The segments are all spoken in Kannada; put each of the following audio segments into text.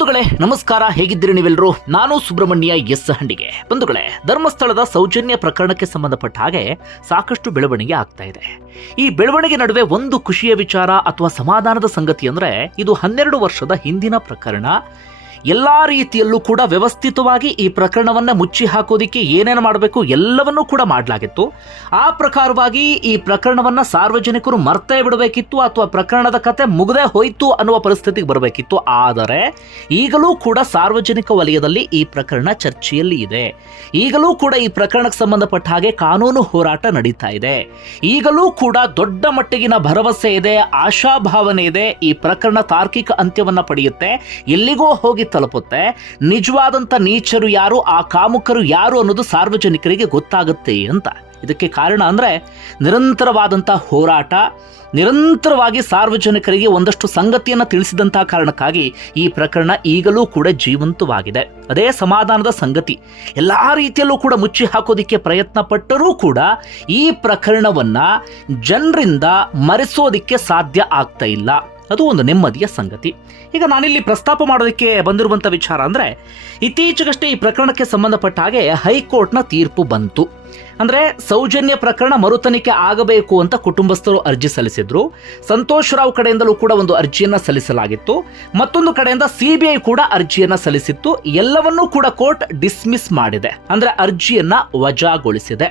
ಬಂಧುಗಳೇ, ನಮಸ್ಕಾರ, ಹೇಗಿದ್ದೀರಿ ನೀವೆಲ್ಲರೂ ನಾನು ಸುಬ್ರಹ್ಮಣ್ಯ ಎಸ್ ಹಂಡಿಗೆ. ಬಂಧುಗಳೇ, ಧರ್ಮಸ್ಥಳದ ಸೌಜನ್ಯ ಪ್ರಕರಣಕ್ಕೆ ಸಂಬಂಧಪಟ್ಟ ಹಾಗೆ ಸಾಕಷ್ಟು ಬೆಳವಣಿಗೆ ಆಗ್ತಾ ಇದೆ. ಈ ಬೆಳವಣಿಗೆ ನಡುವೆ ಒಂದು ಖುಷಿಯ ವಿಚಾರ ಅಥವಾ ಸಮಾಧಾನದ ಸಂಗತಿ ಅಂದ್ರೆ ಇದು ಹನ್ನೆರಡು ವರ್ಷದ ಹಿಂದಿನ ಪ್ರಕರಣ. ಎಲ್ಲಾ ರೀತಿಯಲ್ಲೂ ಕೂಡ ವ್ಯವಸ್ಥಿತವಾಗಿ ಈ ಪ್ರಕರಣವನ್ನ ಮುಚ್ಚಿ ಹಾಕೋದಿಕ್ಕೆ ಏನೇನು ಮಾಡಬೇಕು ಎಲ್ಲವನ್ನೂ ಕೂಡ ಮಾಡಲಾಗಿತ್ತು. ಆ ಪ್ರಕಾರವಾಗಿ ಈ ಪ್ರಕರಣವನ್ನ ಸಾರ್ವಜನಿಕರು ಮರ್ತೇ ಬಿಡಬೇಕಿತ್ತು ಅಥವಾ ಪ್ರಕರಣದ ಕತೆ ಮುಗದೆ ಹೋಯ್ತು ಅನ್ನುವ ಪರಿಸ್ಥಿತಿಗೆ ಬರಬೇಕಿತ್ತು. ಆದರೆ ಈಗಲೂ ಕೂಡ ಸಾರ್ವಜನಿಕ ವಲಯದಲ್ಲಿ ಈ ಪ್ರಕರಣ ಚರ್ಚೆಯಲ್ಲಿ ಇದೆ. ಈಗಲೂ ಕೂಡ ಈ ಪ್ರಕರಣಕ್ಕೆ ಸಂಬಂಧಪಟ್ಟ ಹಾಗೆ ಕಾನೂನು ಹೋರಾಟ ನಡೀತಾ ಇದೆ. ಈಗಲೂ ಕೂಡ ದೊಡ್ಡ ಮಟ್ಟಿಗಿನ ಭರವಸೆ ಇದೆ, ಆಶಾಭಾವನೆ ಇದೆ. ಈ ಪ್ರಕರಣ ತಾರ್ಕಿಕ ಅಂತ್ಯವನ್ನ ಪಡೆಯುತ್ತೆ. ಎಲ್ಲಿಗೋ ಹೋಗಿ ತಲುಪುತ್ತೆ. ನಿಜವಾದಂಥ ನೀಚರು ಯಾರು, ಆ ಕಾಮುಕರು ಯಾರು ಅನ್ನೋದು ಸಾರ್ವಜನಿಕರಿಗೆ ಗೊತ್ತಾಗುತ್ತೆ ಅಂತ. ಇದಕ್ಕೆ ಕಾರಣ ಅಂದರೆ ನಿರಂತರವಾದಂಥ ಹೋರಾಟ, ನಿರಂತರವಾಗಿ ಸಾರ್ವಜನಿಕರಿಗೆ ಒಂದಷ್ಟು ಸಂಗತಿಯನ್ನು ತಿಳಿಸಿದಂತಹ ಕಾರಣಕ್ಕಾಗಿ ಈ ಪ್ರಕರಣ ಈಗಲೂ ಕೂಡ ಜೀವಂತವಾಗಿದೆ. ಅದೇ ಸಮಾಧಾನದ ಸಂಗತಿ. ಎಲ್ಲ ರೀತಿಯಲ್ಲೂ ಕೂಡ ಮುಚ್ಚಿ ಹಾಕೋದಿಕ್ಕೆ ಪ್ರಯತ್ನ ಪಟ್ಟರೂ ಕೂಡ ಈ ಪ್ರಕರಣವನ್ನು ಜನರಿಂದ ಮರೆಸೋದಿಕ್ಕೆ ಸಾಧ್ಯ ಆಗ್ತಾ ಇಲ್ಲ. ಅದು ಒಂದು ನೆಮ್ಮದಿಯ ಸಂಗತಿ. ಈಗ ನಾನಿಲ್ಲಿ ಪ್ರಸ್ತಾಪ ಮಾಡೋದಕ್ಕೆ ಬಂದಿರುವಂಥ ವಿಚಾರ ಅಂದರೆ, ಇತ್ತೀಚೆಗಷ್ಟೇ ಈ ಪ್ರಕರಣಕ್ಕೆ ಸಂಬಂಧಪಟ್ಟ ಹಾಗೆ ಹೈಕೋರ್ಟ್ನ ತೀರ್ಪು ಬಂತು. ಅಂದರೆ ಸೌಜನ್ಯ ಪ್ರಕರಣ ಮರುತನಿಕೆ ಆಗಬೇಕು ಅಂತ ಕುಟುಂಬಸ್ಥರು ಅರ್ಜಿ ಸಲ್ಲಿಸಿದ್ರು. ಸಂತೋಷ್ ರಾವ್ ಕಡೆಯಿಂದಲೂ ಕೂಡ ಒಂದು ಅರ್ಜಿಯನ್ನು ಸಲ್ಲಿಸಲಾಗಿತ್ತು. ಮತ್ತೊಂದು ಕಡೆಯಿಂದ ಸಿಬಿಐ ಕೂಡ ಅರ್ಜಿಯನ್ನು ಸಲ್ಲಿಸಿತ್ತು. ಎಲ್ಲವನ್ನೂ ಕೂಡ ಕೋರ್ಟ್ ಡಿಸ್ಮಿಸ್ ಮಾಡಿದೆ. ಅಂದರೆ ಅರ್ಜಿಯನ್ನು ವಜಾಗೊಳಿಸಿದೆ.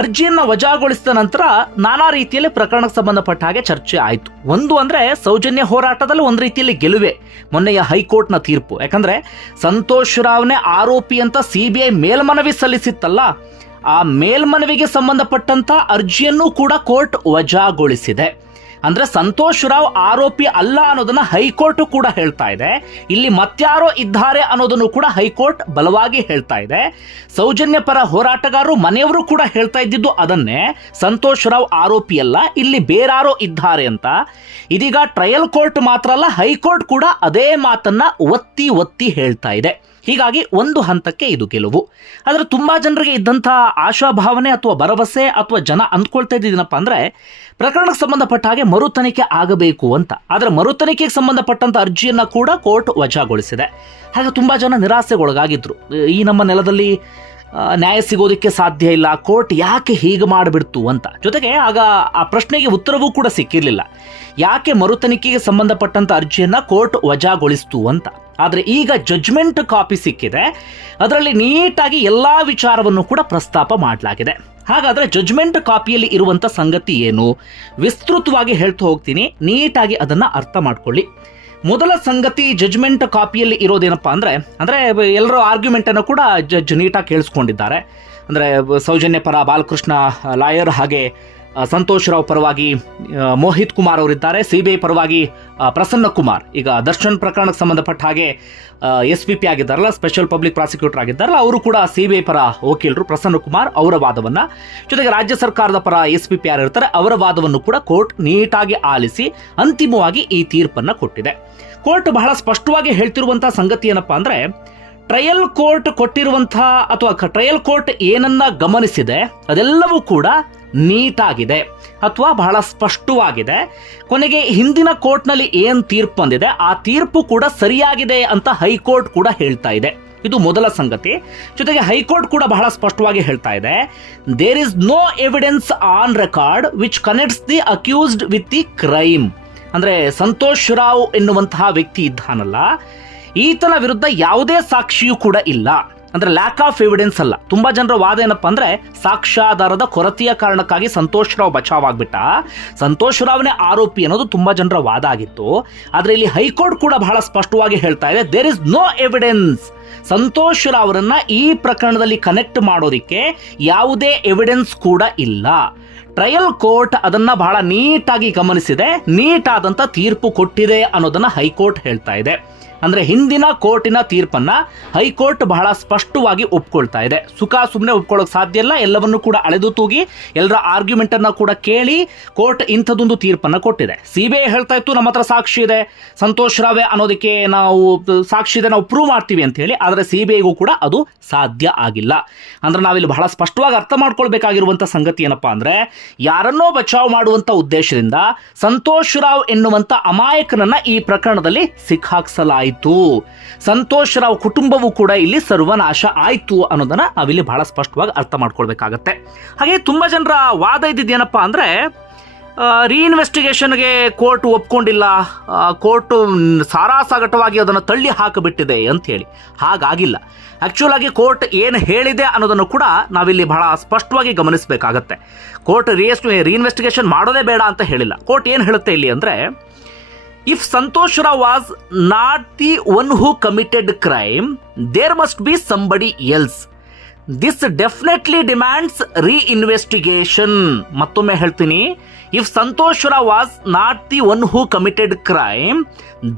ಅರ್ಜಿಯನ್ನ ವಜಾಗೊಳಿಸಿದ ನಂತರ ನಾನಾ ರೀತಿಯಲ್ಲಿ ಪ್ರಕರಣಕ್ಕೆ ಸಂಬಂಧಪಟ್ಟ ಹಾಗೆ ಚರ್ಚೆ ಆಯಿತು. ಒಂದು ಅಂದ್ರೆ ಸೌಜನ್ಯ ಹೋರಾಟದಲ್ಲಿ ಒಂದು ರೀತಿಯಲ್ಲಿ ಗೆಲುವೆ, ಮೊನ್ನೆಯ ಹೈಕೋರ್ಟ್ನ ತೀರ್ಪು. ಯಾಕಂದ್ರೆ ಸಂತೋಷ್ ರಾವ್ನೇ ಆರೋಪಿ ಅಂತ ಸಿಬಿಐ ಮೇಲ್ಮನವಿ ಸಲ್ಲಿಸಿತ್ತಲ್ಲ, ಆ ಮೇಲ್ಮನವಿಗೆ ಸಂಬಂಧಪಟ್ಟಂತ ಅರ್ಜಿಯನ್ನು ಕೂಡ ಕೋರ್ಟ್ ವಜಾಗೊಳಿಸಿದೆ. ಅಂದ್ರೆ ಸಂತೋಷ್ ರಾವ್ ಆರೋಪಿ ಅಲ್ಲ ಅನ್ನೋದನ್ನ ಹೈಕೋರ್ಟ್ ಕೂಡ ಹೇಳ್ತಾ ಇದೆ. ಇಲ್ಲಿ ಮತ್ಯಾರೋ ಇದ್ದಾರೆ ಅನ್ನೋದನ್ನು ಕೂಡ ಹೈಕೋರ್ಟ್ ಬಲವಾಗಿ ಹೇಳ್ತಾ ಇದೆ. ಸೌಜನ್ಯ ಪರ ಹೋರಾಟಗಾರರು ಮನೆಯವರು ಕೂಡ ಹೇಳ್ತಾ ಇದ್ದಿದ್ದು ಅದನ್ನೇ. ಸಂತೋಷ್ ರಾವ್ ಆರೋಪಿ ಅಲ್ಲ, ಇಲ್ಲಿ ಬೇರಾರೋ ಇದ್ದಾರೆ ಅಂತ. ಇದೀಗ ಟ್ರಯಲ್ ಕೋರ್ಟ್ ಮಾತ್ರ ಅಲ್ಲ, ಹೈಕೋರ್ಟ್ ಕೂಡ ಅದೇ ಮಾತನ್ನ ಒತ್ತಿ ಒತ್ತಿ ಹೇಳ್ತಾ ಇದೆ. ಹೀಗಾಗಿ ಒಂದು ಹಂತಕ್ಕೆ ಇದು ಗೆಲುವು. ಆದರೆ ತುಂಬ ಜನರಿಗೆ ಇದ್ದಂಥ ಆಶಾಭಾವನೆ ಅಥವಾ ಭರವಸೆ ಅಥವಾ ಜನ ಅಂದ್ಕೊಳ್ತಾ ಇದ್ದಿದ್ದೇನಪ್ಪ ಅಂದರೆ, ಪ್ರಕರಣಕ್ಕೆ ಸಂಬಂಧಪಟ್ಟ ಹಾಗೆ ಮರು ತನಿಖೆ ಆಗಬೇಕು ಅಂತ. ಆದರೆ ಮರು ತನಿಖೆಗೆ ಸಂಬಂಧಪಟ್ಟಂಥ ಅರ್ಜಿಯನ್ನು ಕೂಡ ಕೋರ್ಟ್ ವಜಾಗೊಳಿಸಿದೆ. ಹಾಗೆ ತುಂಬ ಜನ ನಿರಾಸೆಗೊಳಗಾಗಿದ್ರು. ಈ ನಮ್ಮ ನೆಲದಲ್ಲಿ ನ್ಯಾಯ ಸಿಗೋದಕ್ಕೆ ಸಾಧ್ಯ ಇಲ್ಲ, ಕೋರ್ಟ್ ಯಾಕೆ ಹೀಗೆ ಮಾಡಿಬಿಡ್ತು ಅಂತ. ಜೊತೆಗೆ ಆಗ ಆ ಪ್ರಶ್ನೆಗೆ ಉತ್ತರವೂ ಕೂಡ ಸಿಕ್ಕಿರಲಿಲ್ಲ. ಯಾಕೆ ಮರುತನಿಖೆಗೆ ಸಂಬಂಧಪಟ್ಟಂತ ಅರ್ಜಿಯನ್ನ ಕೋರ್ಟ್ ವಜಾಗೊಳಿಸ್ತು ಅಂತ. ಆದರೆ ಈಗ ಜಜ್ಮೆಂಟ್ ಕಾಪಿ ಸಿಕ್ಕಿದೆ. ಅದರಲ್ಲಿ ನೀಟಾಗಿ ಎಲ್ಲಾ ವಿಚಾರವನ್ನು ಕೂಡ ಪ್ರಸ್ತಾಪ ಮಾಡಲಾಗಿದೆ. ಹಾಗಾದ್ರೆ ಜಜ್ಮೆಂಟ್ ಕಾಪಿಯಲ್ಲಿ ಇರುವಂತ ಸಂಗತಿ ಏನು? ವಿಸ್ತೃತವಾಗಿ ಹೇಳ್ತಾ ಹೋಗ್ತೀನಿ. ನೀಟಾಗಿ ಅದನ್ನ ಅರ್ಥ ಮಾಡ್ಕೊಳ್ಳಿ. ಮೊದಲ ಸಂಗತಿ ಜಜ್ಮೆಂಟ್ ಕಾಪಿಯಲ್ಲಿ ಇರೋದೇನಪ್ಪ ಅಂದರೆ ಅಂದರೆ ಎಲ್ಲರೂ ಆರ್ಗ್ಯುಮೆಂಟನ್ನು ಕೂಡ ಜಜ್ ನೀಟಾಗಿ ಕೇಳಿಸ್ಕೊಂಡಿದ್ದಾರೆ. ಅಂದರೆ ಸೌಜನ್ಯ ಪರ ಬಾಲಕೃಷ್ಣ ಲಾಯರ್ ಹಾಗೆ ಸಂತೋಷ್ ರಾವ್ ಪರವಾಗಿ ಮೋಹಿತ್ ಕುಮಾರ್ ಅವರಿದ್ದಾರೆ. ಸಿಬಿಐ ಪರವಾಗಿ ಆ, ಪ್ರಸನ್ನ ಕುಮಾರ್. ಈಗ ದರ್ಶನ್ ಪ್ರಕರಣಕ್ಕೆ ಸಂಬಂಧಪಟ್ಟ ಹಾಗೆ ಎಸ್ ಪಿ ಪಿ ಆಗಿದ್ದಾರಲ್ಲ ಸ್ಪೆಷಲ್ ಪಬ್ಲಿಕ್ ಪ್ರಾಸಿಕ್ಯೂಟರ್ ಆಗಿದ್ದಾರಲ್ಲ ಅವರು ಕೂಡ ಸಿಬಿಐ ಪರ ವಕೀಲರು ಪ್ರಸನ್ನ ಕುಮಾರ್ ಅವರ ವಾದವನ್ನು. ಜೊತೆಗೆ ರಾಜ್ಯ ಸರ್ಕಾರದ ಪರ ಎಸ್ ಪಿ ಪಿ ಯಾರು ಇರ್ತಾರೆ ಅವರ ವಾದವನ್ನು ಕೂಡ ಕೋರ್ಟ್ ನೀಟಾಗಿ ಆಲಿಸಿ ಅಂತಿಮವಾಗಿ ಈ ತೀರ್ಪನ್ನು ಕೊಟ್ಟಿದೆ. ಕೋರ್ಟ್ ಬಹಳ ಸ್ಪಷ್ಟವಾಗಿ ಹೇಳ್ತಿರುವಂತಹ ಸಂಗತಿ ಏನಪ್ಪ ಅಂದ್ರೆ ಟ್ರಯಲ್ ಕೋರ್ಟ್ ಕೊಟ್ಟಿರುವಂತಹ ಅಥವಾ ಟ್ರಯಲ್ ಕೋರ್ಟ್ ಏನನ್ನ ಗಮನಿಸಿದೆ ಅದೆಲ್ಲವೂ ಕೂಡ ನೀಟಾಗಿದೆ ಅಥವಾ ಬಹಳ ಸ್ಪಷ್ಟವಾಗಿದೆ. ಕೊನೆಗೆ ಹಿಂದಿನ ಕೋರ್ಟ್ನಲ್ಲಿ ಏನ್ ತೀರ್ಪು ಬಂದಿದೆ, ಆ ತೀರ್ಪು ಕೂಡ ಸರಿಯಾಗಿದೆ ಅಂತ ಹೈಕೋರ್ಟ್ ಕೂಡ ಹೇಳ್ತಾ ಇದೆ. ಇದು ಮೊದಲ ಸಂಗತಿ. ಜೊತೆಗೆ ಹೈಕೋರ್ಟ್ ಕೂಡ ಬಹಳ ಸ್ಪಷ್ಟವಾಗಿ ಹೇಳ್ತಾ ಇದೆ. There is no evidence on record which connects the accused with the crime ಅಂದ್ರೆ ಸಂತೋಷ್ ರಾವ್ ಎನ್ನುವಂತಹ ವ್ಯಕ್ತಿ ಇದ್ದಾನಲ್ಲ, ಈತನ ವಿರುದ್ಧ ಯಾವುದೇ ಸಾಕ್ಷಿಯೂ ಕೂಡ ಇಲ್ಲ. ಅಂದ್ರೆ ಲ್ಯಾಕ್ ಆಫ್ ಎವಿಡೆನ್ಸ್ ಅಲ್ಲ. ತುಂಬಾ ಜನರ ವಾದ ಏನಪ್ಪ ಅಂದ್ರೆ ಸಾಕ್ಷ್ಯಾಧಾರದ ಕೊರತೆಯ ಕಾರಣಕ್ಕಾಗಿ ಸಂತೋಷ್ ರಾವ್ ಬಚಾವಾಗ್ಬಿಟ್ಟ. ಸಂತೋಷ್ ರಾವ್ನೇ ಆರೋಪಿ ಅನ್ನೋದು ತುಂಬಾ ಜನರ ವಾದ ಆಗಿತ್ತು. ಆದ್ರೆ ಇಲ್ಲಿ ಹೈಕೋರ್ಟ್ ಕೂಡ ಬಹಳ ಸ್ಪಷ್ಟವಾಗಿ ಹೇಳ್ತಾ ಇದೆ there is no evidence Santosh ರಾವ್ರನ್ನ ಈ ಪ್ರಕರಣದಲ್ಲಿ ಕನೆಕ್ಟ್ ಮಾಡೋದಿಕ್ಕೆ ಯಾವುದೇ ಎವಿಡೆನ್ಸ್ ಕೂಡ ಇಲ್ಲ. ಟ್ರಯಲ್ ಕೋರ್ಟ್ ಅದನ್ನ ಬಹಳ ನೀಟಾಗಿ ಗಮನಿಸಿದೆ ನೀಟ್ ಆದಂತ ತೀರ್ಪು ಕೊಟ್ಟಿದೆ ಅನ್ನೋದನ್ನ ಹೈಕೋರ್ಟ್ ಹೇಳ್ತಾ ಇದೆ. ಅಂದ್ರೆ ಹಿಂದಿನ ಕೋರ್ಟಿನ ತೀರ್ಪನ್ನ ಹೈಕೋರ್ಟ್ ಬಹಳ ಸ್ಪಷ್ಟವಾಗಿ ಒಪ್ಕೊಳ್ತಾ ಇದೆ. ಸುಖ ಸುಮ್ಮನೆ ಒಪ್ಕೊಳ್ಳೋಕೆ ಸಾಧ್ಯ ಇಲ್ಲ. ಎಲ್ಲವನ್ನು ಕೂಡ ಅಳೆದು ತೂಗಿ ಎಲ್ಲರ ಆರ್ಗ್ಯುಮೆಂಟ್ ಅನ್ನ ಕೂಡ ಕೇಳಿ ಕೋರ್ಟ್ ಇಂಥದೊಂದು ತೀರ್ಪನ್ನ ಕೊಟ್ಟಿದೆ. ಸಿಬಿಐ ಹೇಳ್ತಾ ಇತ್ತು, ನಮ್ಮ ಹತ್ರ ಸಾಕ್ಷಿ ಇದೆ. ಸಂತೋಷ್ ರಾವೆ ಅನ್ನೋದಕ್ಕೆ ನಾವು, ಸಾಕ್ಷಿ ಇದೆ, ನಾವು ಪ್ರೂವ್ ಮಾಡ್ತೀವಿ ಅಂತ ಹೇಳಿ. ಆದರೆ ಸಿಬಿಐಗೂ ಕೂಡ ಅದು ಸಾಧ್ಯ ಆಗಿಲ್ಲ. ಅಂದ್ರೆ ನಾವಿಲ್ಲಿ ಬಹಳ ಸ್ಪಷ್ಟವಾಗಿ ಅರ್ಥ ಮಾಡ್ಕೊಳ್ಬೇಕಾಗಿರುವಂತ ಸಂಗತಿ ಏನಪ್ಪಾ ಅಂದ್ರೆ, ಯಾರನ್ನೋ ಬಚಾವ್ ಮಾಡುವಂತ ಉದ್ದೇಶದಿಂದ ಸಂತೋಷ್ ರಾವ್ ಎನ್ನುವಂತ ಅಮಾಯಕನನ್ನ ಈ ಪ್ರಕರಣದಲ್ಲಿ ಸಿಕ್ಕಾಕ್ಸಲಾಯಿತು. ಆಯ್ತು. ಸಂತೋಷ್ ರಾವ್ ಕುಟುಂಬವೂ ಕೂಡ ಇಲ್ಲಿ ಸರ್ವನಾಶ ಆಯಿತು ಅನ್ನೋದನ್ನ ನಾವಿಲ್ಲಿ ಬಹಳ ಸ್ಪಷ್ಟವಾಗಿ ಅರ್ಥ ಮಾಡ್ಕೊಳ್ಬೇಕಾಗತ್ತೆ. ಹಾಗೆ ತುಂಬಾ ಜನರ ವಾದ ಇದ್ದಿದ್ದೇನಪ್ಪ ಅಂದ್ರೆ ರೀಇನ್ವೆಸ್ಟಿಗೇಷನ್ಗೆ ಕೋರ್ಟ್ ಒಪ್ಕೊಂಡಿಲ್ಲ. ಕೋರ್ಟ್ ಸಾರಾಸಗಟವಾಗಿ ಅದನ್ನು ತಳ್ಳಿ ಹಾಕಿಬಿಟ್ಟಿದೆ ಅಂತ ಹೇಳಿ ಹಾಗಾಗಿಲ್ಲ. ಆಕ್ಚುಲ್ ಆಗಿ ಕೋರ್ಟ್ ಏನು ಹೇಳಿದೆ ಅನ್ನೋದನ್ನು ಕೂಡ ನಾವಿಲ್ಲಿ ಬಹಳ ಸ್ಪಷ್ಟವಾಗಿ ಗಮನಿಸಬೇಕಾಗತ್ತೆ. ಕೋರ್ಟ್ ರಿಯಸ್ ರೀಇನ್ವೆಸ್ಟಿಗೇಷನ್ ಮಾಡೋದೇ ಬೇಡ ಅಂತ ಹೇಳಿಲ್ಲ. ಕೋರ್ಟ್ ಏನು ಹೇಳುತ್ತೆ ಇಲ್ಲಿ ಅಂದರೆ if Santosh Rao was not the one who committed crime there must be somebody else this definitely demands reinvestigation ಮತ್ತೊಮ್ಮೆ ಹೇಳ್ತೀನಿ. If Santosh was not the one who committed crime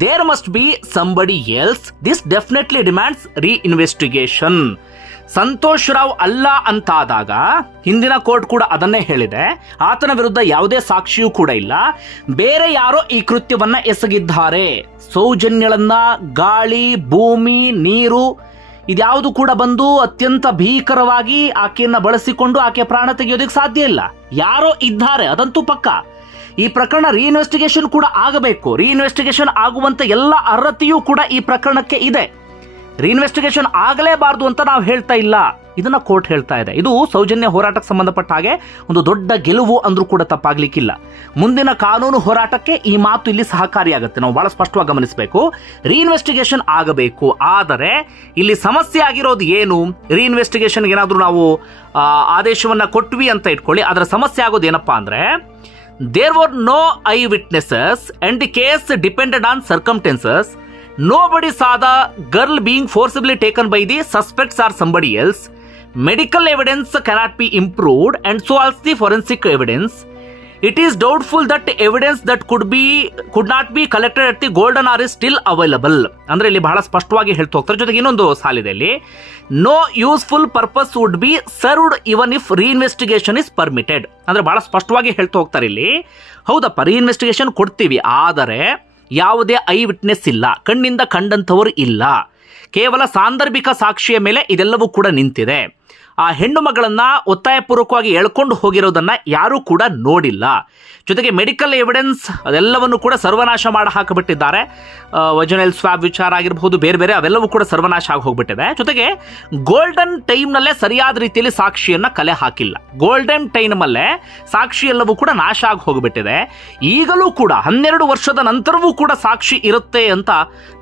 there must be somebody else this definitely demands reinvestigation Santosh Rao ಅಲ್ಲ ಅಂತಾದಾಗ ಹಿಂದಿನ ಕೋರ್ಟ್ ಕೂಡ ಅದನ್ನೇ ಹೇಳಿದೆ. ಆತನ ವಿರುದ್ಧ ಯಾವುದೇ ಸಾಕ್ಷಿಯೂ ಕೂಡ ಇಲ್ಲ. ಬೇರೆ ಯಾರೋ ಈ ಕೃತ್ಯವನ್ನ ಎಸಗಿದ್ದಾರೆ. ಸೌಜನ್ಯಗಳನ್ನ ಗಾಳಿ, ಭೂಮಿ, ನೀರು ಇದ್ಯಾವುದು ಕೂಡ ಬಂದು ಅತ್ಯಂತ ಭೀಕರವಾಗಿ ಆಕೆಯನ್ನ ಬಳಸಿಕೊಂಡು ಆಕೆ ಪ್ರಾಣ ತೆಗೆಯೋದಕ್ಕೆ ಸಾಧ್ಯ ಇಲ್ಲ. ಯಾರೋ ಇದ್ದಾರೆ, ಅದಂತೂ ಪಕ್ಕ. ಈ ಪ್ರಕರಣ ರೀಇನ್ವೆಸ್ಟಿಗೇಷನ್ ಕೂಡ ಆಗಬೇಕು. ರೀಇನ್ವೆಸ್ಟಿಗೇಷನ್ ಆಗುವಂತ ಎಲ್ಲ ಅರ್ಹತೆಯೂ ಕೂಡ ಈ ಪ್ರಕರಣಕ್ಕೆ ಇದೆ. ರೀಇನ್ವೆಸ್ಟಿಗೇಷನ್ ಆಗಲೇಬಾರದು ಅಂತ ನಾವು ಹೇಳ್ತಾ ಇಲ್ಲ. ಇದನ್ನ ಕೋರ್ಟ್ ಹೇಳ್ತಾ ಇದೆ. ಇದು ಸೌಜನ್ಯ ಹೋರಾಟಕ್ಕೆ ಸಂಬಂಧಪಟ್ಟ ಹಾಗೆ ಒಂದು ದೊಡ್ಡ ಗೆಲುವು ಅಂದ್ರೂ ಕೂಡ ತಪ್ಪಾಗ್ಲಿಕ್ಕಿಲ್ಲ. ಮುಂದಿನ ಕಾನೂನು ಹೋರಾಟಕ್ಕೆ ಈ ಮಾತು ಇಲ್ಲಿ ಸಹಕಾರಿಯಾಗುತ್ತೆ. ನಾವು ಬಹಳ ಸ್ಪಷ್ಟವಾಗಿ ಗಮನಿಸಬೇಕು. ರೀಇನ್ವೆಸ್ಟಿಗೇಷನ್ ಆಗಬೇಕು. ಆದರೆ ಇಲ್ಲಿ ಸಮಸ್ಯೆ ಆಗಿರೋದು ಏನು? ರೀಇನ್ವೆಸ್ಟಿಗೇಷನ್ ಏನಾದರೂ ನಾವು ಆದೇಶವನ್ನ ಕೊಟ್ವಿ ಅಂತ ಇಟ್ಕೊಳ್ಳಿ. ಅದರ ಸಮಸ್ಯೆ ಆಗೋದು ಏನಪ್ಪಾ ಅಂದ್ರೆ there were no eye witnesses and the case depended on circumstances nobody saw the girl being forcibly taken by the suspects or somebody else. Medical evidence cannot be improved, and so also the forensic evidence. It is doubtful that evidence that could be could not be collected at the golden hour is still available. ಅಂದ್ರೆ ಇಲ್ಲಿ ಬಹಳ ಸ್ಪಷ್ಟವಾಗಿ ಹೇಳ್ತಾ ಹೋಗ್ತಾರೆ. ಜೊತೆಗೆ ಇನ್ನೊಂದು ಸಾಲಿದೆ ಇಲ್ಲಿ. No useful purpose would be served even if reinvestigation is permitted ಅಂದ್ರೆ ಬಹಳ ಸ್ಪಷ್ಟವಾಗಿ ಹೇಳ್ತಾ ಹೋಗ್ತಾರೆ ಇಲ್ಲಿ. ಹೌದಪ್ಪ ರೀಇನ್ವೆಸ್ಟಿಗೇಷನ್ ಕೊಡ್ತೀವಿ. ಆದರೆ ಯಾವುದೇ ಐ ವಿಟ್ನೆಸ್ ಇಲ್ಲ. ಕಣ್ಣಿಂದ ಕಂಡಂಥವರು ಇಲ್ಲ. ಕೇವಲ ಸಾಂದರ್ಭಿಕ ಸಾಕ್ಷಿಯ ಮೇಲೆ ಇದೆಲ್ಲವೂ ಕೂಡ ನಿಂತಿದೆ. ಆ ಹೆಣ್ಣು ಮಗಳನ್ನು ಒತ್ತಾಯಪೂರ್ವಕವಾಗಿ ಎಳ್ಕೊಂಡು ಹೋಗಿರೋದನ್ನ ಯಾರೂ ಕೂಡ ನೋಡಿಲ್ಲ. ಜೊತೆಗೆ ಮೆಡಿಕಲ್ ಎವಿಡೆನ್ಸ್ ಅದೆಲ್ಲವನ್ನು ಕೂಡ ಸರ್ವನಾಶ ಮಾಡಿ ಹಾಕಿಬಿಟ್ಟಿದ್ದಾರೆ ವಜನಲ್ ಸ್ವಾಬ್ ವಿಚಾರ ಆಗಿರಬಹುದು, ಬೇರೆ ಬೇರೆ ಅವೆಲ್ಲವೂ ಕೂಡ ಸರ್ವನಾಶ ಆಗಿ ಹೋಗ್ಬಿಟ್ಟಿದೆ ಜೊತೆಗೆ ಗೋಲ್ಡನ್ ಟೈಮ್ನಲ್ಲೇ ಸರಿಯಾದ ರೀತಿಯಲ್ಲಿ ಸಾಕ್ಷಿಯನ್ನು ಕಲೆ ಹಾಕಿಲ್ಲ. ಗೋಲ್ಡನ್ ಟೈಮಲ್ಲೇ ಸಾಕ್ಷಿ ಎಲ್ಲವೂ ಕೂಡ ನಾಶ ಆಗಿ ಹೋಗಿಬಿಟ್ಟಿದೆ ಈಗಲೂ ಕೂಡ, ಹನ್ನೆರಡು ವರ್ಷದ ನಂತರವೂ ಕೂಡ ಸಾಕ್ಷಿ ಇರುತ್ತೆ ಅಂತ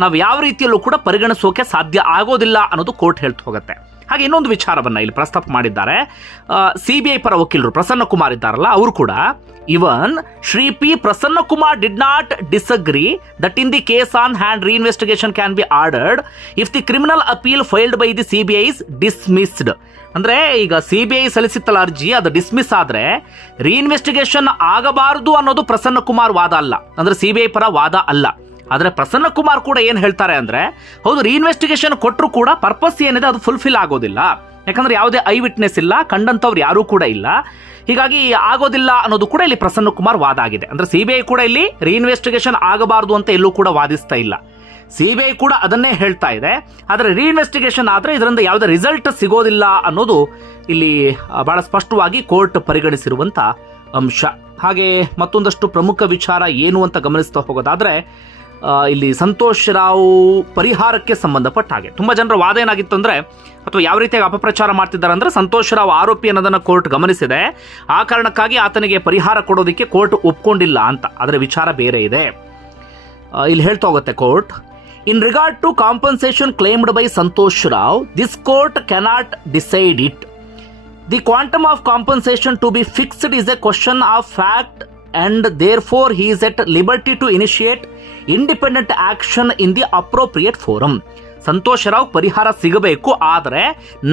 ನಾವು ಯಾವ ರೀತಿಯಲ್ಲೂ ಕೂಡ ಪರಿಗಣಿಸೋಕೆ ಸಾಧ್ಯ ಆಗೋದಿಲ್ಲ ಅನ್ನೋದು ಕೋರ್ಟ್ ಹೇಳ್ತಾ ಹೋಗುತ್ತೆ. ಹಾಗೆ ಇನ್ನೊಂದು ವಿಚಾರವನ್ನ ಇಲ್ಲಿ ಪ್ರಸ್ತಾಪ ಮಾಡಿದ್ದಾರೆ. ಸಿ ಬಿ ಐ ಪರ ವಕೀಲರು ಪ್ರಸನ್ನ ಕುಮಾರ್ ಇದ್ದಾರಲ್ಲ, ಅವರು ಕೂಡ even Shri P Prasanna Kumar did not disagree that in the case on hand reinvestigation can be ordered if the criminal appeal filed by the C B I is dismissed ಅಂದ್ರೆ ಈಗ ಸಿ ಬಿ ಐ ಸಲ್ಲಿಸಿತ್ತಲ್ಲ ಅರ್ಜಿ, ಅದು ಡಿಸ್ಮಿಸ್ ಆದ್ರೆ ರೀಇನ್ವೆಸ್ಟಿಗೇಷನ್ ಆಗಬಾರದು ಅನ್ನೋದು ಪ್ರಸನ್ನ ಕುಮಾರ್ ವಾದ ಅಲ್ಲ. ಅಂದ್ರೆ ಸಿ ಬಿ ಐ ಪರ ವಾದ ಅಲ್ಲ. ಆದರೆ ಪ್ರಸನ್ನ ಕುಮಾರ್ ಕೂಡ ಏನು ಹೇಳ್ತಾರೆ ಅಂದರೆ, ಹೌದು ರೀಇನ್ವೆಸ್ಟಿಗೇಷನ್ ಕೊಟ್ಟರು ಕೂಡ ಪರ್ಪಸ್ ಏನಿದೆ ಅದು ಫುಲ್ಫಿಲ್ ಆಗೋದಿಲ್ಲ. ಯಾಕಂದರೆ ಯಾವುದೇ ಐ ವಿಟ್ನೆಸ್ ಇಲ್ಲ ಕಂಡಂಥವ್ರು ಯಾರೂ ಕೂಡ ಇಲ್ಲ. ಹೀಗಾಗಿ ಆಗೋದಿಲ್ಲ ಅನ್ನೋದು ಕೂಡ ಇಲ್ಲಿ ಪ್ರಸನ್ನ ಕುಮಾರ್ ವಾದ ಆಗಿದೆ. ಅಂದರೆ ಸಿ ಬಿ ಐ ಕೂಡ ಇಲ್ಲಿ ರೀಇನ್ವೆಸ್ಟಿಗೇಷನ್ ಆಗಬಾರದು ಅಂತ ಎಲ್ಲೂ ಕೂಡ ವಾದಿಸ್ತಾ ಇಲ್ಲ. ಸಿ ಬಿ ಐ ಕೂಡ ಅದನ್ನೇ ಹೇಳ್ತಾ ಇದೆ. ಆದರೆ ರೀಇನ್ವೆಸ್ಟಿಗೇಷನ್ ಆದರೆ ಇದರಿಂದ ಯಾವುದೇ ರಿಸಲ್ಟ್ ಸಿಗೋದಿಲ್ಲ ಅನ್ನೋದು ಇಲ್ಲಿ ಭಾಳ ಸ್ಪಷ್ಟವಾಗಿ ಕೋರ್ಟ್ ಪರಿಗಣಿಸಿರುವಂಥ ಅಂಶ. ಹಾಗೆ ಮತ್ತೊಂದಷ್ಟು ಪ್ರಮುಖ ವಿಚಾರ ಏನು ಅಂತ ಗಮನಿಸ್ತಾ ಹೋಗೋದಾದ್ರೆ ಇಲ್ಲಿ ಸಂತೋಷ್ ರಾವ್ ಪರಿಹಾರಕ್ಕೆ ಸಂಬಂಧಪಟ್ಟ ಹಾಗೆ ತುಂಬ ಜನರ ವಾದ ಏನಾಗಿತ್ತು ಅಂದರೆ, ಅಥವಾ ಯಾವ ರೀತಿಯಾಗಿ ಅಪಪ್ರಚಾರ ಮಾಡ್ತಿದ್ದಾರೆ ಅಂದರೆ, ಸಂತೋಷ್ ರಾವ್ ಆರೋಪಿ ಅನ್ನೋದನ್ನು ಕೋರ್ಟ್ ಗಮನಿಸಿದೆ. ಆ ಕಾರಣಕ್ಕಾಗಿ ಆತನಿಗೆ ಪರಿಹಾರ ಕೊಡೋದಕ್ಕೆ ಕೋರ್ಟ್ ಒಪ್ಕೊಂಡಿಲ್ಲ ಅಂತ. ಅದರ ವಿಚಾರ ಬೇರೆ ಇದೆ. ಇಲ್ಲಿ ಹೇಳ್ತಾ ಹೋಗುತ್ತೆ court. In regard to compensation claimed by Santosh Rao this court cannot decide it the quantum of compensation to be fixed is a question of fact for he is at liberty to initiate independent action in the appropriate forum Santosh Rao ಪರಿಹಾರ ಸಿಗಬೇಕು, ಆದರೆ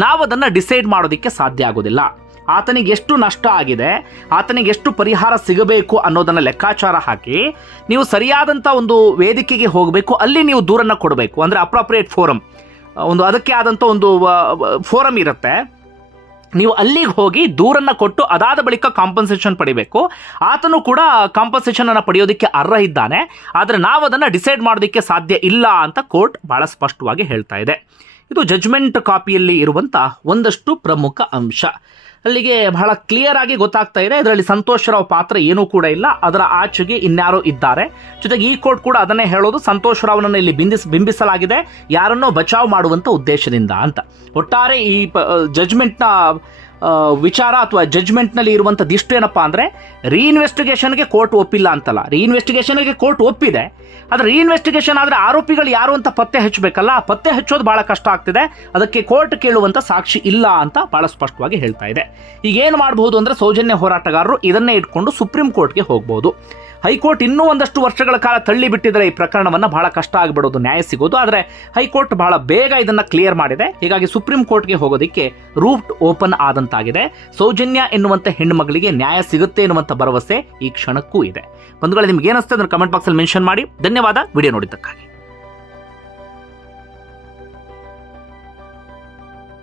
ನಾವು ಅದನ್ನು ಡಿಸೈಡ್ ಮಾಡೋದಕ್ಕೆ ಸಾಧ್ಯ ಆಗೋದಿಲ್ಲ. ಆತನಿಗೆ ಎಷ್ಟು ನಷ್ಟ ಆಗಿದೆ, ಆತನಿಗೆ ಎಷ್ಟು ಪರಿಹಾರ ಸಿಗಬೇಕು ಅನ್ನೋದನ್ನು ಲೆಕ್ಕಾಚಾರ ಹಾಕಿ ನೀವು ಸರಿಯಾದಂಥ ಒಂದು ವೇದಿಕೆಗೆ ಹೋಗಬೇಕು, ಅಲ್ಲಿ ನೀವು ದೂರನ್ನು ಕೊಡಬೇಕು. ಅಂದರೆ ಅಪ್ರಾಪ್ರಿಯೇಟ್ ಫೋರಮ್ ಒಂದು ಅದಕ್ಕೆ ಆದಂಥ ಒಂದು ಫೋರಮ್ ಇರುತ್ತೆ. ನೀವು ಅಲ್ಲಿಗೆ ಹೋಗಿ ದೂರನ್ನ ಕೊಟ್ಟು ಅದಾದ ಬಳಿಕ ಕಾಂಪನ್ಸೇಷನ್ ಪಡಿಬೇಕು. ಆತನು ಕೂಡ ಕಾಂಪನ್ಸೇಷನ್ ಅನ್ನು ಪಡೆಯೋದಕ್ಕೆ ಅರ್ಹ ಇದ್ದಾನೆ. ಆದರೆ ನಾವು ಅದನ್ನು ಡಿಸೈಡ್ ಮಾಡೋದಕ್ಕೆ ಸಾಧ್ಯ ಇಲ್ಲ ಅಂತ ಕೋರ್ಟ್ ಬಹಳ ಸ್ಪಷ್ಟವಾಗಿ ಹೇಳ್ತಾ ಇದೆ. ಇದು ಜಜ್ಮೆಂಟ್ ಕಾಪಿಯಲ್ಲಿ ಇರುವಂಥ ಒಂದಷ್ಟು ಪ್ರಮುಖ ಅಂಶ. ಅಲ್ಲಿಗೆ ಬಹಳ ಕ್ಲಿಯರ್ ಆಗಿ ಗೊತ್ತಾಗ್ತಾ ಇದೆ. ಇದರಲ್ಲಿ ಸಂತೋಷ್ ರಾವ್ ಪಾತ್ರ ಏನೂ ಕೂಡ ಇಲ್ಲ. ಅದರ ಆಚೆಗೆ ಇನ್ಯಾರೋ ಇದ್ದಾರೆ. ಜೊತೆಗೆ ಈ ಕೋರ್ಟ್ ಕೂಡ ಅದನ್ನೇ ಹೇಳೋದು, ಸಂತೋಷ್ ರಾವ್ನನ್ನು ಇಲ್ಲಿ ಬಿಂಬಿಸ್ ಬಿಂಬಿಸಲಾಗಿದೆ. ಯಾರನ್ನೋ ಬಚಾವ್ ಮಾಡುವಂತ ಉದ್ದೇಶದಿಂದ ಅಂತ. ಒಟ್ಟಾರೆ ಈ ಜಜ್ಮೆಂಟ್ನ ವಿಚಾರ ಅಥವಾ ಜಜ್ಮೆಂಟ್ನಲ್ಲಿ ಇರುವಂಥದ್ದು ಇಷ್ಟು ಏನಪ್ಪಾ ಅಂದರೆ ರೀಇನ್ವೆಸ್ಟಿಗೇಷನ್ಗೆ ಕೋರ್ಟ್ ಒಪ್ಪಿಲ್ಲ ಅಂತಲ್ಲ. ರೀಇನ್ವೆಸ್ಟಿಗೇಷನ್ಗೆ ಕೋರ್ಟ್ ಒಪ್ಪಿದೆ. ಆದರೆ ರೀಇನ್ವೆಸ್ಟಿಗೇಷನ್ ಆದರೆ ಆರೋಪಿಗಳು ಯಾರು ಅಂತ ಪತ್ತೆ ಹಚ್ಚಬೇಕಲ್ಲ? ಆ ಪತ್ತೆ ಹಚ್ಚೋದು ಬಹಳ ಕಷ್ಟ ಆಗ್ತಿದೆ. ಅದಕ್ಕೆ ಕೋರ್ಟ್ ಕೇಳುವಂಥ ಸಾಕ್ಷಿ ಇಲ್ಲ ಅಂತ ಬಹಳ ಸ್ಪಷ್ಟವಾಗಿ ಹೇಳ್ತಾ ಇದೆ. ಈಗ ಏನು ಮಾಡಬಹುದು ಅಂದರೆ ಸೌಜನ್ಯ ಹೋರಾಟಗಾರರು ಇದನ್ನೇ ಇಟ್ಕೊಂಡು ಸುಪ್ರೀಂ ಕೋರ್ಟ್ಗೆ ಹೋಗ್ಬೋದು ಹೈಕೋರ್ಟ್ ಇನ್ನೂ ಒಂದಷ್ಟು ವರ್ಷಗಳ ಕಾಲ ತಳ್ಳಿ ಬಿಟ್ಟಿದ್ರೆ ಈ ಪ್ರಕರಣವನ್ನು ಬಹಳ ಕಷ್ಟ ಆಗಿಬಿಡೋದು, ನ್ಯಾಯ ಸಿಗೋದು. ಆದರೆ ಹೈಕೋರ್ಟ್ ಬಹಳ ಬೇಗ ಇದನ್ನು ಕ್ಲಿಯರ್ ಮಾಡಿದೆ. ಹೀಗಾಗಿ ಸುಪ್ರೀಂ ಕೋರ್ಟ್ಗೆ ಹೋಗೋದಕ್ಕೆ ರೂಟ್ ಓಪನ್ ಆದಂತಾಗಿದೆ. ಸೌಜನ್ಯ ಎನ್ನುವಂಥ ಹೆಣ್ಣುಮಗಳಿಗೆ ನ್ಯಾಯ ಸಿಗುತ್ತೆ ಎನ್ನುವಂಥ ಭರವಸೆ ಈ ಕ್ಷಣಕ್ಕೂ ಇದೆ. ಬಂಧುಗಳೇ, ನಿಮ್ಗೆ ಏನಿಸ್ತದೆ ಕಮೆಂಟ್ ಬಾಕ್ಸಲ್ಲಿ ಮೆನ್ಷನ್ ಮಾಡಿ. ಧನ್ಯವಾದ. ವಿಡಿಯೋ ನೋಡಿದ್ದಕ್ಕಾಗಿ.